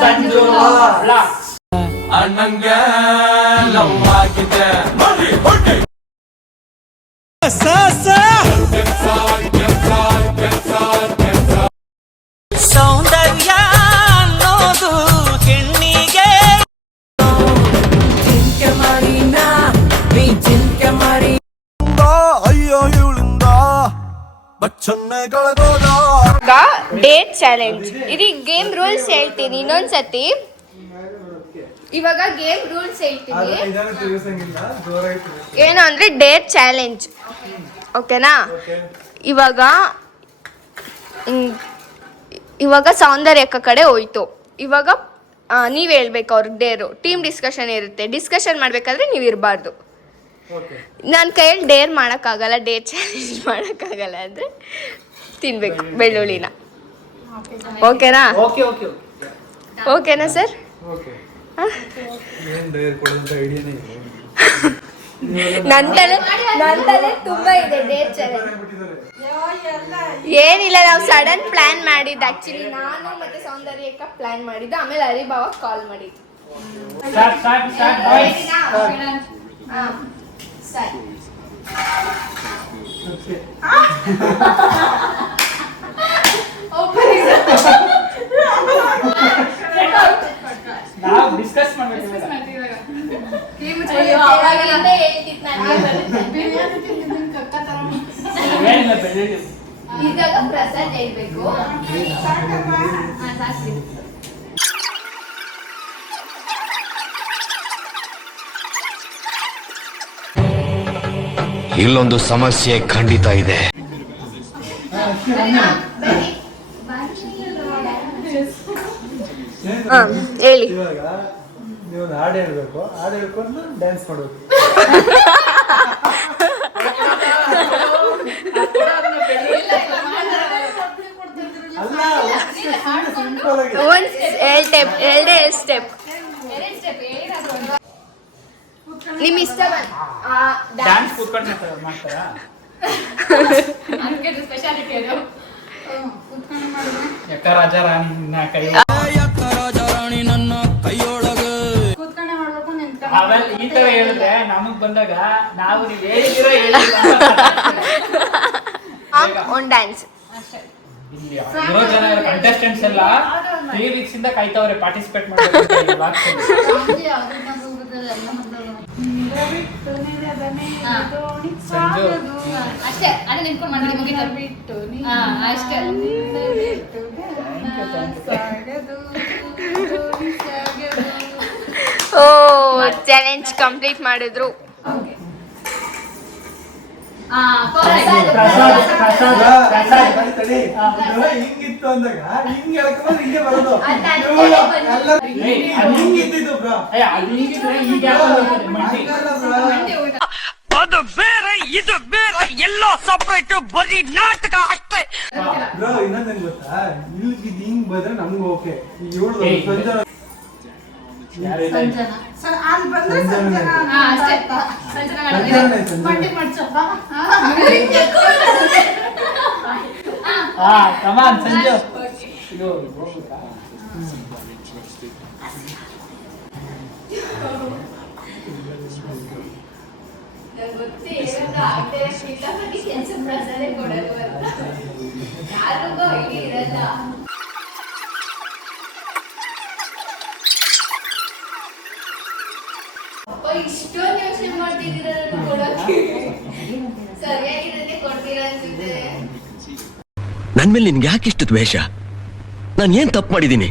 Sanju blogs. ಅಣ್ಣಂಗೆ love ಆಗಿದೆ ನೋಡಿ ಹೊಡಿ ಸೌಂದರ್ಯ ಅನ್ನೋದು ಹೆಣ್ಣಿಗೆ ಚಿಂತೆ ಮಾಡಿ ನೀ ಚಿಂತೆ ಮಾಡಿ ಅಯ್ಯೋ ಇವಳಿಂದ ಬಚ್ಚನ್ನೆಗಳಗೋದ ಡೇಟ್ ಚಾಲೆಂಜ್. ಇದು ಗೇಮ್ ರೂಲ್ಸ್ ಹೇಳ್ತೀನಿ ಇನ್ನೊಂದ್ಸತಿ. ಇವಾಗ ಗೇಮ್ ರೂಲ್ಸ್ ಹೇಳ್ತೀನಿ. ಏನು ಅಂದ್ರೆ ಡೇಟ್ ಚಾಲೆಂಜ್, ಓಕೆನಾ? ಇವಾಗ ಸೌಂದರ್ಯಕ್ಕ ಕಡೆ ಹೋಯ್ತು. ಇವಾಗ ನೀವು ಹೇಳ್ಬೇಕು ಅವ್ರಿಗೆ ಡೇರು. ಟೀಮ್ ಡಿಸ್ಕಷನ್ ಇರುತ್ತೆ. ಡಿಸ್ಕಷನ್ ಮಾಡಬೇಕಾದ್ರೆ ನೀವು ಇರಬಾರ್ದು. ನನ್ನ ಕೈಯಲ್ಲಿ ಡೇರ್ ಮಾಡೋಕ್ಕಾಗಲ್ಲ, ಡೇಟ್ ಚಾಲೆಂಜ್ ಮಾಡೋಕ್ಕಾಗಲ್ಲ ಅಂದರೆ ತಿನ್ಬೇಕು ಬೆಳ್ಳುಳ್ಳಿನ. ಓಕೆನಾ? ಓಕೆನಾ ಸರ್? ನನ್ನ ತಲೆ ತುಂಬಾ ಇದೆ ಡೇಟ್ ಚಾಲೆಂಜ್. ಏನಿಲ್ಲ, ನಾವು ಸಡನ್ ಪ್ಲಾನ್ ಮಾಡಿದ್ದು. ಆಕ್ಚುಲಿ ನಾನು ಮತ್ತೆ ಸೌಂದರ್ಯಕ್ಕ ಪ್ಲಾನ್ ಮಾಡಿದ್ದು, ಆಮೇಲೆ ಹರಿಭಾವ ಕಾಲ್ ಮಾಡಿದ್ದು. ನಾವು ಡಿಸ್ಕಸ್ ಮಾಡ್ಬೇಕು. ಇದಾಗ ಪ್ರಸಾದ್ ಹೇಳ್ಬೇಕು. ಇಲ್ಲೊಂದು ಸಮಸ್ಯೆ ಖಂಡಿತ ಇದೆ. ಹೇಳಿ. ಇವಾಗ ನೀವು ಹಾಡು ಹೇಳ್ಬೇಕು, ಹಾಡು ಹೇಳ್ಕೊಂಡು ಡ್ಯಾನ್ಸ್ ಮಾಡ್ಬೇಕು. ಎರಡೇ ಸ್ಟೆಪ್ ನಿಮ್ ಇಷ್ಟ. ಡ್ಯಾನ್ಸ್ ಕೂತ್ಕೊಂಡು ಮಾಡ್ತಾರಾ? ಯಾಕ ರಾಜ ರಾಣಿ ನನ್ನ ಕೈಯೊಳಗೆ ಆಮೇಲೆ ಈ ತರ ಹೇಳಿದ್ರೆ ನಮಗ್ ಬಂದಾಗ ನಾವು ನೀವು ಹೇಳಿದಿರೋ ಒನ್ ಡ್ಯಾನ್ಸ್. ಇರೋ ಜನ ಕಂಟೆಸ್ಟೆಂಟ್ಸ್ ಎಲ್ಲ 3 ವೀಕ್ಸ್ ಇಂದ ಕಾಯ್ತವ್ರೆ ಪಾರ್ಟಿಸಿಪೇಟ್ ಮಾಡ್ಬೇಕು. ಅಷ್ಟೇ ಅದೇ ನಿಂತ್ಕೊಂಡು ಮಾಡಿ ಮುಗಿತು. ಅಷ್ಟೇ. ಓ, ಚಾಲೆಂಜ್ ಕಂಪ್ಲೀಟ್ ಮಾಡಿದ್ರು. ಹಿಂಗಿತ್ತು ಅಂದಾಗ ಹಿಂಗ್ ಹೇಳ್ಕೊಂಡ್ರೆ ಹಿಂಗೆ ಬರೋದು. ಹಿಂಗಿದ್ದು ಬ್ರೋ, ಅದು ಬೇರೆ ಇದು ಬೇರೆ ಎಲ್ಲೋ ಸಪರೇಟ್ ಬರೀ ನಾಟಕ ಅಷ್ಟೇ ಬ್ರೋ. ಇನ್ನೊಂದೇನ್ ಗೊತ್ತಾ, ಇಲ್ಲಿದ್ದು ಹಿಂಗ್ ಬಂದ್ರೆ ನಮ್ಗೆ ಓಕೆ. ಈಗ ಇವಳು ಕಮಾನ್ ಸಂಜು. ಇಷ್ಟೊಂದು ಯೋಚನೆ ಮಾಡ್ತಿದ್ದೀರ ಸರಿಯಾಗಿರೋದೇ ಕೊಡ್ತೀರಾ ಅನ್ಸುತ್ತೆ. ನನ್ ಮೇಲೆ ನಿನ್ಗೆ ಯಾಕೆ ಇಷ್ಟು ದ್ವೇಷ? ನಾನು ಏನ್ ತಪ್ಪು ಮಾಡಿದ್ದೀನಿ?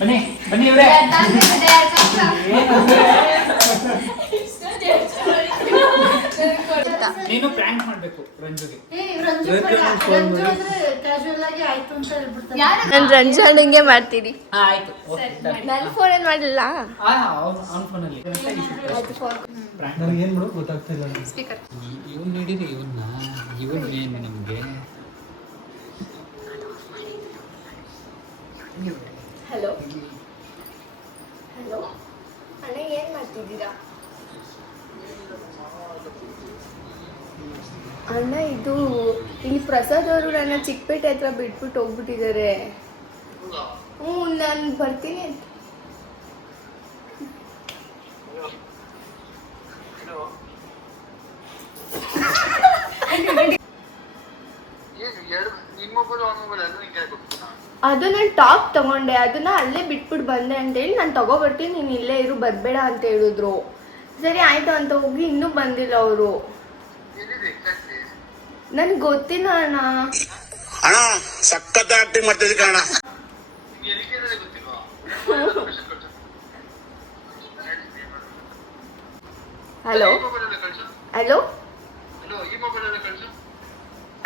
ಬನ್ನಿ ಬನ್ನಿ ಇವ್ರೆ. ನೀನು ಪ್ರ್ಯಾಂಕ್ ಮಾಡ್ಬೇಕು ರಂಜುಗೆ. ನಾನು ರಂಜಾನಿಗೆ ಮಾಡ್ತೀನಿ. ಆಯ್ತು, ನನ್ನ ಫೋನಲ್ಲಿ ಮಾಡಲ್ಲ. ಅವ್ನ ಫೋನಲ್ಲಿ ನನಗೆ ಏನ್ ಮಾಡೋದು ಗೊತ್ತಾಗ್ತಿಲ್ಲ. ಇವನ್ ಹಿಡೀರಿ, ಇವನ್ ಏನು ನಿಮ್ಗೆ? ಹಲೋ ಹಲೋ ಅಣ್ಣ ಏನ್ ಮಾಡ್ತಿದ್ದೀರಾ ಅಣ್ಣ? ಇದು ಇಲ್ಲಿ ಪ್ರಸಾದ್ ಅವರು ನನ್ನ ಚಿಕ್ಕಪೇಟೆ ಹತ್ರ ಬಿಟ್ಬಿಟ್ಟು ಹೋಗ್ಬಿಟ್ಟಿದ್ದಾರೆ. ಹ್ಞೂ ನಾನು ಬರ್ತೀನಿ ಅಂತ. ಅದು ನಾನು ಟಾಪ್ ತಗೊಂಡೆ, ಅದನ್ನ ಅಲ್ಲೇ ಬಿಟ್ಬಿಟ್ಟು ಬಂದೆ ಅಂತೇಳಿ ನಾನು ತಗೋಬರ್ತೀನಿ, ನೀನು ಇಲ್ಲೇ ಇರು, ಬರಬೇಡ ಅಂತ ಹೇಳಿದ್ರು. ಸರಿ ಆಯ್ತು ಅಂತ ಹೋಗಿ ಇನ್ನೂ ಬಂದಿಲ್ಲ ಅವರು. ನನ್ಗೆ ಗೊತ್ತಿಲ್ಲ ಅಣ್ಣ. ಸಖತ್ ಆಕ್ಟಿಂಗ್ ಮಾಡ್ತಿದ್ದೆ ಕಣ. ಹಲೋ ಹಲೋ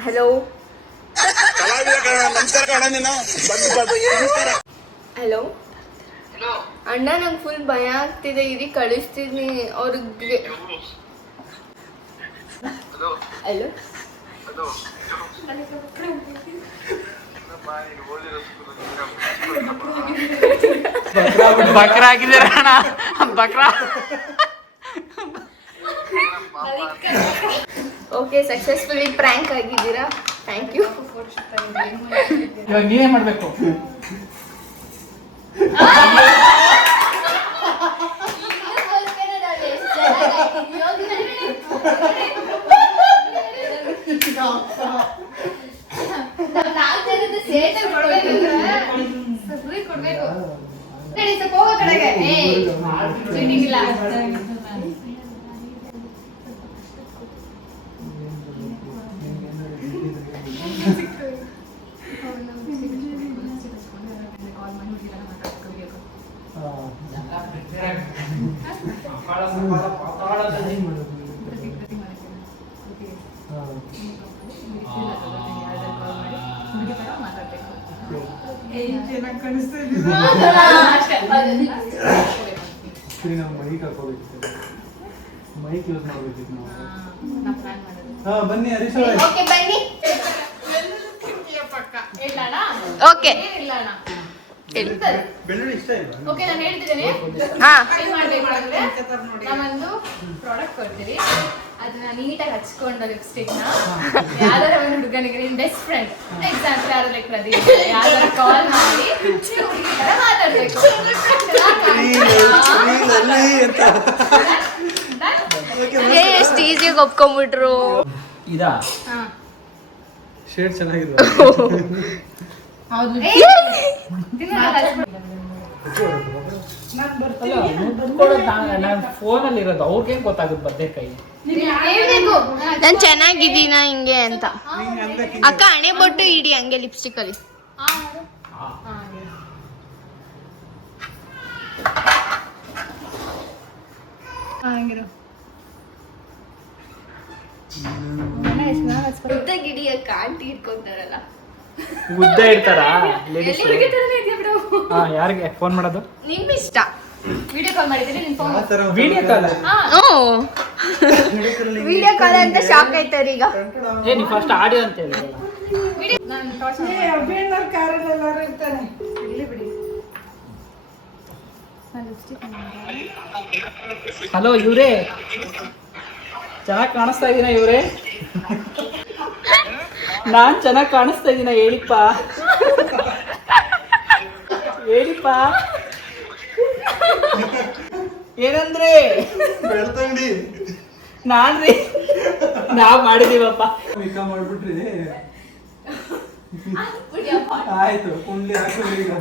ಹಲೋ ಹಲೋ ಅಣ್ಣ, ನಂಗೆ ಫುಲ್ ಭಯ ಆಗ್ತಿದೆ, ಇರಿ ಕಳಿಸ್ತೀನಿ ಅವ್ರಿಗೆ. ಹಲೋ ಬಕ್ರ ಆಗಿದ್ದೀರ ಅಣ್ಣ, ಬಕ್ರ. ಓಕೆ, ಸಕ್ಸಸ್ಫುಲಿ ಪ್ರ್ಯಾಂಕ್ ಆಗಿದ್ದೀರಾ, ಥ್ಯಾಂಕ್ ಯು. ಇವಾಗ ನೀವೇ ಮಾಡ್ಬೇಕು. ಮೈಕ್ ಹಾಕೋಬೇಕಿತ್ತು, ಮೈಕ್ ಯೂಸ್ ಮಾಡ್ಬೇಕಿತ್ತು ನಾವು. ಬನ್ನಿ ಹರೀಶ್ ಅವರೇ. ಓಕೆ ಬನ್ನಿ. ಓಕೆ ಬೆಳ್ಳುಳ್ಳಿ ಇಷ್ಟ ಇಲ್ಲ. ಓಕೆ, ನಾನು ಹೇಳ್ತಿದ್ದೇನೆ. ಹಾ, ಏನ್ ಮಾಡ್ಬೇಕು ಅಂದ್ರೆ, ನಾವೊಂದು ಪ್ರಾಡಕ್ಟ್ ಕೊಡ್ತೀವಿ, ಅದನ್ನ ನೀಟಾಗಿ ಹಚ್ಕೊಂಡು ಲಿಪ್ಸ್ಟಿಕ್ ನ ಯಾವ್ದಾರ ಒಂದು ಹುಡುಗನಿಗೆ ನಿನ್ ಬೆಸ್ಟ್ ಫ್ರೆಂಡ್, ಎಕ್ಸಾಂಪಲ್ ಯಾರು ಲೈಕ್ ಪ್ರದೀಪ್, ಯಾವ್ದಾರ ಕಾಲ್ ಮಾಡಿ ಹುಡುಗಿ ತರ ಮಾತಾಡ್ಬೇಕು. ಎಷ್ಟು ಈಸಿಯಾಗಿ ಒಪ್ಕೊಂಡ್ಬಿಟ್ರು. ಇದಾ ಶೇಡ್ ಚೆನ್ನಾಗಿದೆ. ಹೌದು, ನಾನು ಫೋನಲ್ಲಿ ಇರೋದು, ಅವ್ರಿಗೆ ಗೊತ್ತಾಗುತ್ತೆ ಬದನೆಕಾಯಿ. ಹೇಳ್ಬೇಕು. ನಾನು ಚೆನ್ನಾಗಿದ್ದೀನ ಹಿಂಗೆ ಅಂತ. ಅಕ್ಕ ಹಣೆ ಬೊಟ್ಟು ಇಡಿ ಹಂಗೆ ಲಿಪ್ಸ್ಟಿಕ್ ಅಲ್ಲಿ. ಉದ್ದ ಗಿಡಿಯಕ್ಕ ಆಂಟಿ ಇಟ್ಕೊಂತಾರಲ್ಲ, ಉದ್ದ ಇರ್ತಾರಾ ಲೇಡೀಸ್? ಯಾರಿಗೆ ಫೋನ್ ಮಾಡೋದು? ನಿಮ್ ಇಷ್ಟ. ವಿಡಿಯೋ ಕಾಲ್ ಮಾಡಿದ್ದೀನಿ, ನಿನ್ phone. Video call? Video call ಅಂತ ಶಾಕ್ ಆಯ್ತಾರ ಈಗ. ಏ ನೀ ಫಸ್ಟ್ ಆಡಿಯೋ ಅಂತ ಹೇಳಿ. ಹಲೋ ಇವ್ರೇ, ಚೆನ್ನಾಗಿ ಕಾಣಿಸ್ತಾ ಇದೀನ ಇವ್ರೇ? ನಾನ್ ಚೆನ್ನಾಗಿ ಕಾಣಿಸ್ತಾ ಇದೀನ? ಹೇಳಿಪ್ಪ ಹೇಳಿಪ್ಪ. ಏನಂದ್ರೆ ಬೆಳ್ತಂಡಿ ನಾನ್ರಿ, ನಾವ್ ಮಾಡಿದೀವಪ್ಪ. ಮಿಕ್ಕ ಮಾಡ್ಬಿಟ್ರಿ. ಆಯ್ತು, ಕುಂಡ್ಲಿ ಹಾಕೊಳ್ಳಿ ಈಗ.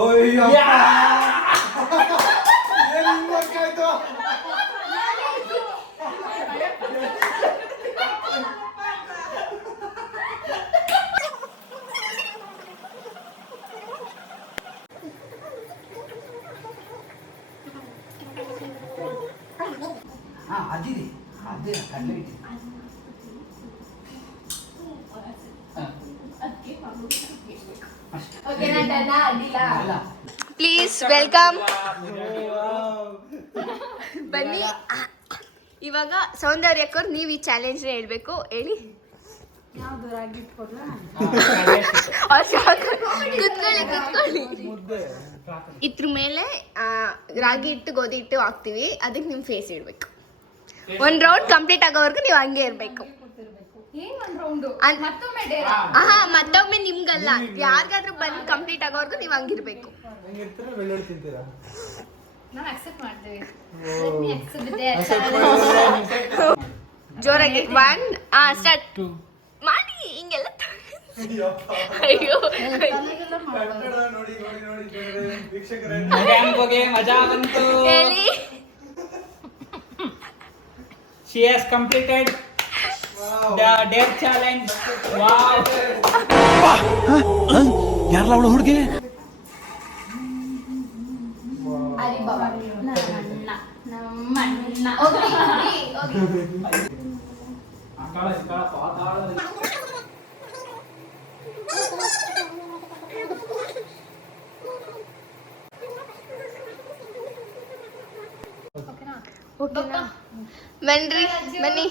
ಓಯ್ಯೋ ಅದಿರಿ ಅದೇ ಕಡಲೆ ಇಡಿ. Please welcome. ಬನ್ನಿ. ಇವಾಗ ಸೌಂದರ್ಯಕ್ಕವ್ರು ನೀವು ಈ ಚಾಲೆಂಜ್ ಹೇಳ್ಬೇಕು, ಹೇಳಿ. ಕುತ್ಕೊಳ್ಳಿ ಇದ್ರ ಮೇಲೆ ರಾಗಿ ಹಿಟ್ಟು ಗೋಧಿ ಹಿಟ್ಟು ಹಾಕ್ತಿವಿ. ಅದಕ್ಕೆ ನಿಮ್ ಫೇಸ್ ಇಡ್ಬೇಕು. ಒಂದ್ ರೌಂಡ್ ಕಂಪ್ಲೀಟ್ ಆಗೋವರೆಗೂ ನೀವು ಹಂಗೆ ಇರ್ಬೇಕು. ಮತ್ತೊಮ್ಮೆ ನಿಮ್ಗಲ್ಲ, ಯಾರಿಗಾದ್ರೂ ಬಂದು ಕಂಪ್ಲೀಟ್ ಆಗೋವರೆಗೂ ನೀವು ಹಂಗಿರ್ಬೇಕು. ಜೋರಾಗಿ 1 ಸ್ಟಾರ್ಟ್ ಮಾಡಿ. ಹಿಂಗೆಲ್ಲ ಅಯ್ಯೋ ಮಜಾ ಬಂತು. She has completed the dare challenge. Wow. ಯಾರಲ್ಲ ಅವಳ ಹುಡುಗಿ? ಬನ್ರಿ ಬನ್ನಿ.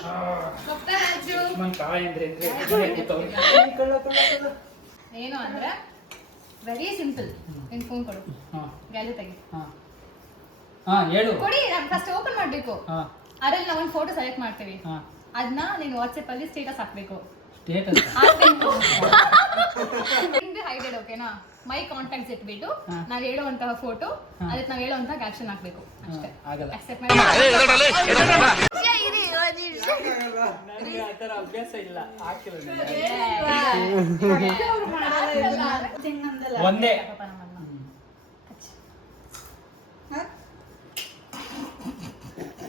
ಏನು ಅಂದ್ರೆ ವೆರಿ ಸಿಂಪಲ್. ನಿನ್ ಫೋನ್ ಕೊಡು, ಗ್ಯಾಲರಿ ತೆಗಿ. ಹೇಳು. ಕೊಡಿ, ನಾನು ಫಸ್ಟ್ ಓಪನ್ ಮಾಡ್ಬೇಕು. ಅದ್ರಲ್ಲಿ ನಾವು ಒಂದು ಫೋಟೋ ಸೆಲೆಕ್ಟ್ ಮಾಡ್ತೀವಿ. ಅದನ್ನ ನೀನು ವಾಟ್ಸ್ಆಪ್ ಅಲ್ಲಿ ಸ್ಟೇಟಸ್ ಹಾಕ್ಬೇಕು. ಹೈಡೆಡ್ ಓಕೆನಾ? ಮೈ ಕಾಂಟ್ಯಾಕ್ಟ್ಸ್ ಇಟ್ಬಿಟ್ಟು ನಾವ್ ಹೇಳುವಂತಹ ಫೋಟೋ, ಅದಕ್ಕೆ ನಾವ್ ಹೇಳುವಂತಹ ಕ್ಯಾಪ್ಷನ್ ಹಾಕ್ಬೇಕು ಅಷ್ಟೇ. ಅಕ್ಸೆಪ್ಟ್ ಮಾಡಿ. ನನಗೆ ಆ ಥರ ಅಭ್ಯಾಸ ಇಲ್ಲ, ಹಾಕಿಲ್ಲ. ಒಂದೇ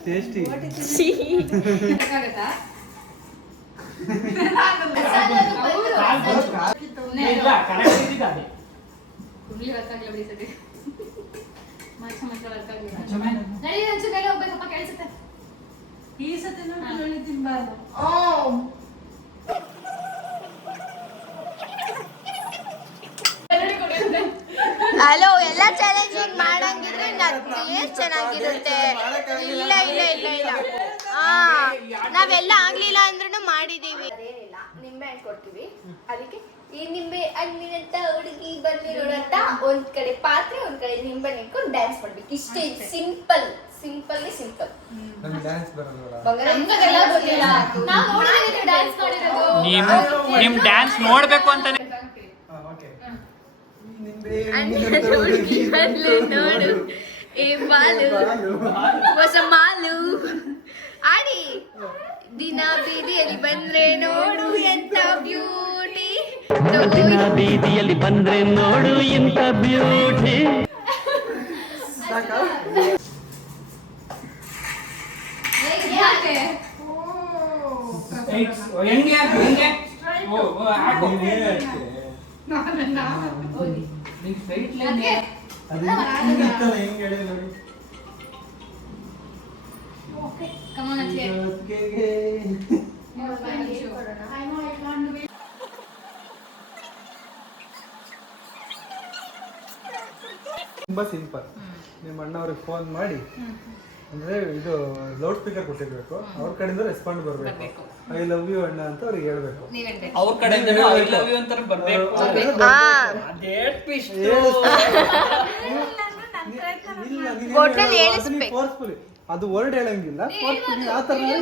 ಟೇಸ್ಟಿ. ಹಲೋ, ಎಲ್ಲ ಚಾಲೆಂಜಿಂಗ್ ಮಾಡಂಗಿದ್ರೆ ಟೇಸ್ಟ್ ಚೆನ್ನಾಗಿರುತ್ತೆ. ಇಲ್ಲ ಇಲ್ಲ ಇಲ್ಲ ಇಲ್ಲ ನಾವೆಲ್ಲ ಆಗ್ಲಿಲ್ಲ ಅಂದ್ರೂ ಮಾಡಿದೀವಿ. ನಿಂಬೆ ಹಣ್ಣು ಕೊಡ್ತೀವಿ. ಅದಕ್ಕೆ ಈ ನಿಂಬೆ ಹಣ್ಣಿನಂತ ಹುಡುಗಿ ಬಂದು ನೋಡಂತ ಒಂದ್ ಕಡೆ ಪಾತ್ರೆ, ಒಂದ್ ಕಡೆ ನಿಂಬೆ ಹಣ್ಣು ಇಟ್ಕೊಂಡು ಡ್ಯಾನ್ಸ್ ಮಾಡ್ಬೇಕು. ಇಷ್ಟೇ, ಸಿಂಪಲ್ ಸಿಂಪಲ್ ಸಿಂಪಲ್. ನಿಮ್ ಡ್ಯಾನ್ಸ್ ನೋಡ್ಬೇಕು ಅಂತಾನೆ. ನೋಡು ಏ ಬಾಲು ಹೊಸ ಮಾಲು ಆಡಿ. ದಿನ ಬೀದಿಯಲ್ಲಿ ಬಂದ್ರೆ ನೋಡು ಎಂತ ಬ್ಯೂಟಿ. ದಿನ ಬೀದಿಯಲ್ಲಿ ಬಂದ್ರೆ ನೋಡು ಎಂತ ಬ್ಯೂಟಿ. ತುಂಬಾ ಸಿಂಪಲ್. ನಿಮ್ಮ ಅಣ್ಣವ್ರಿಗೆ ಫೋನ್ ಮಾಡಿ, ಅಂದ್ರೆ ಇದು ಲೌಡ್ ಸ್ಪೀಕರ್ ಕೊಟ್ಟಿರ್ಬೇಕು. ಅವ್ರ ಕಡೆಯಿಂದ ರೆಸ್ಪಾಂಡ್ ಬರ್ಬೇಕು. ಐ ಲವ್ ಯು ಅಣ್ಣ ಅಂತ ಅವ್ರಿಗೆ ಹೇಳ್ಬೇಕು. ಅವ್ರ ಕಡೆಯಿಂದ ಐ ಲವ್ ಯು ಅಂತ ಬರ್ಬೇಕು. ಅದು ವರ್ಡ್ ಹೇಳಂಗಿಲ್ಲ.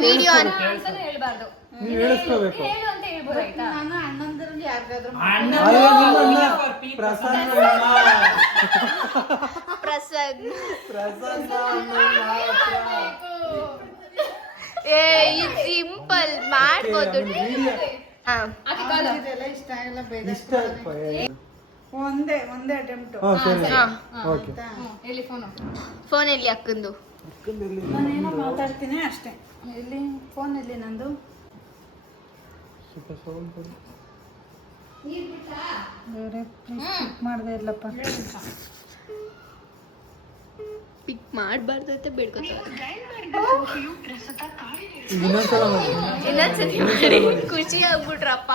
ವಿಡಿಯೋ ನೀವು ಹೇಳಿಸ್ಕೋಬೇಕು. ಪ್ರಸಾದ್ ಇದು ಸಿಂಪಲ್ ಮಾಡ್ಬೋದು. ಒಂದೇ ಅಟೆಂಪ್ಟ್. ಫೋನ್ ಎಲ್ಲಿ ಅಕ್ಕಂದು? ನಾನೇನೋ ಮಾತಾಡ್ತೀನಿ ಅಷ್ಟೇ. ಎಲ್ಲಿ ಫೋನ್ ಎಲ್ಲಿ ನಂದು? ಮಾಡದೆ ಇಲ್ಲಪ್ಪ. ಪಿಕ್ ಮಾಡಬಾರ್ದು ಬೇಡ್ಕೊತಾರೆ. ಇನ್ನೊಂದ್ಸತಿ ಮಾಡಿ, ಖುಷಿ ಆಗ್ಬಿಟ್ರಪ್ಪ.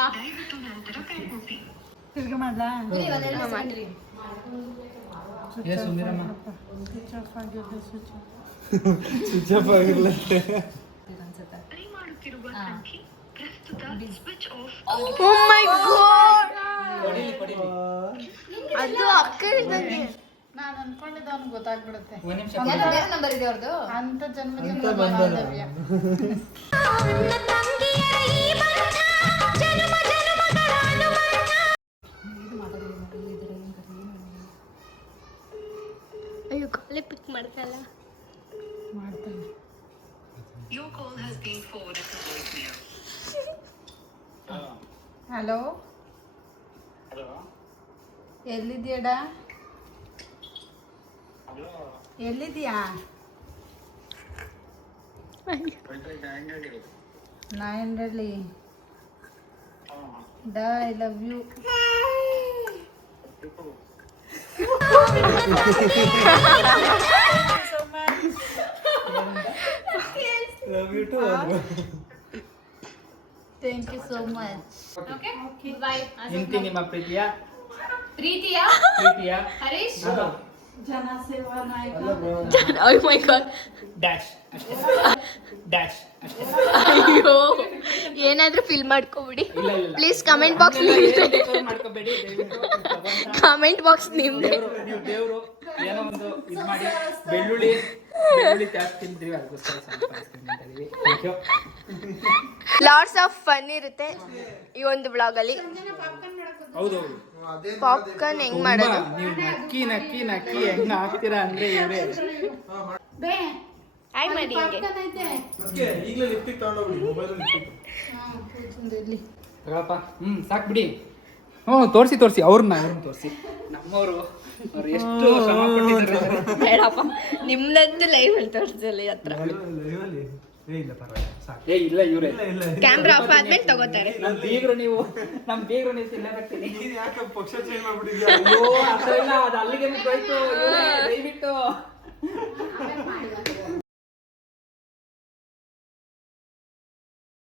ತಿರ್ಗಿ ಮಾಡ್ಲಾ? ಸ್ವಿಚ್ ಆಫ್ ಆಗಿಲ್ಲ. ಓ ಮೈ ಗಾಡ್, ಕೊಡಿಲಿ ಕೊಡಿಲಿ. ಅದು ಅಕ್ಕ ಇದ್ದಂಗೆ. ನಾನು ಅನ್ಕೊಂಡಿದ್ದ ಅವ್ನಿಗೆ ಗೊತ್ತಾಗ್ಬಿಡುತ್ತೆ. ಒಂದ್ ನಿಮಿಷ ಯಾವ್ದು ಬೇರೆ ನಂಬರ್ ಇದೆ ಅವ್ರದ್ದು? ಅಂತ ಜನ್ಮದಿಂದ ಅಂತ ಬಂದದ. ಬಾಂಧವ್ಯ. ಅಯ್ಯೋ ಕಾಲೇ ಪಿಕ್ ಮಾಡ್ತಲ್ಲ. ಮಾಡ್ತಾನೆ. ಹಲೋ, ಎಲ್ಲಿದ್ಯಡ? ಎಲ್ಲಿದ್ಯಾ? Nayandahalli. I love you. Love you too. Thank you so much. Okay bye. ಇಂತಿ ನಿಮ್ಮ ಪ್ರೀತಿಯ ಪ್ರೀತಿಯಾ ಹರೀಶ್ ಜನ ಸೇವಾ ನಾಯಕ. ಓ ಮೈ ಗಾಡ್, ಡ್ಯಾಶ್ ಅಷ್ಟೇ, ಡ್ಯಾಶ್ ಅಷ್ಟೇ. ಅಯ್ಯೋ ಏನಾದ್ರೂ ಫಿಲ್ ಮಾಡ್ಕೊಬಿಡಿ ಇಲ್ಲ ಇಲ್ಲ ಪ್ಲೀಸ್. ಕಮೆಂಟ್ ಬಾಕ್ಸ್ ನಿಮ್ದೆ, ಮಾಡ್ಕೋಬೇಡಿ ದಯವಿಟ್ಟು. ಕಮೆಂಟ್ ಬಾಕ್ಸ್ ನಿಮ್ದೆ. ನೀವು ದೇವ್ರು ಏನೋ ಒಂದು ಇದು ಮಾಡಿ. ಬೆಳ್ಳುಳ್ಳಿ ಜಾಸ್ತಿ ತಿಂತೀವಿ, ಅದಕ್ಕೋಸ್ಕರ ಸ್ವಲ್ಪ ice cream ತಿಂತಾ ಇದೀವಿ. Thank you. Lots of fun ಇರುತ್ತೆ ಈ ಒಂದು ವ್ಲಾಗ್ ಅಲ್ಲಿ. ಹೌದೌದು, ಪಾಪ್ಕಾರ್ನ್ ಹೆಂಗ್ ಮಾಡೋದು? ನೀವು ನಕ್ಕಿ ನಕ್ಕಿ ನಕ್ಕಿ ಹೆಂಗ ಹಾಕ್ತೀರಾ ಅಂದ್ರೆ ಇವರೇ. ಬೇ ಹಾಯ್ ಮಾಡಿ ಹಿಂಗೆ. ಪಾಪ್ಕಾರ್ನ್ ಐತೆ. ಅದಕ್ಕೆ ಈಗಲೇ ಲಿಫ್ಟಿಗೆ ತಗೊಂಡೋಗ್ಬಿಡಿ, ಮೊಬೈಲ್ ಲಿಫ್ಟಿಗೆ. ಕೂತ್ಕೊಂಡು ಇಲ್ಲಿ. ತಗೊಳಪ್ಪ. ಸಾಕ್ ಬಿಡಿ. ತೋರಿಸಿ ಅವ್ರನ್ನ ತೋರಿಸಿ. ನಮ್ಮವರು ಅವ್ರು ಎಷ್ಟು ಶ್ರಮ ಪಟ್ಟಿದ್ದಾರೆ. ಬೇಡಪ್ಪ, ನಿಮ್ದಂತೂ ಲೈವ್ ಅಲ್ಲಿ ತೋರಿಸಲ್ಲ ಹತ್ರ. ಲೈವಲ್ಲಿ ಇಲ್ಲ ಪರವಾಗಿಲ್ಲ ಸಾಕು. ಇಲ್ಲ ಇವರೇ ಕ್ಯಾಮ್ರಾ ಆಫ್ ಆದ್ಮೇಲೆ ತಗೋತಾರೆ. ನಮ್ ಬೀಗ್ರು ನೀವು ತಿನ್ನ ಬರ್ತೀನಿ. ನೀನ್ ಯಾಕೆ ಪಕ್ಷ ಚೇಂಜ್ ಮಾಡ್ಬಿಟ್ಟಿದ್ಯಾ? ಅಯ್ಯೋ, ಅರ್ಥ ಇಲ್ಲ, ಅದು ಅಲ್ಲಿಗೆ ಮುಗ್ದೋಯ್ತು. ಇವ್ರೇ, ದಯವಿಟ್ಟು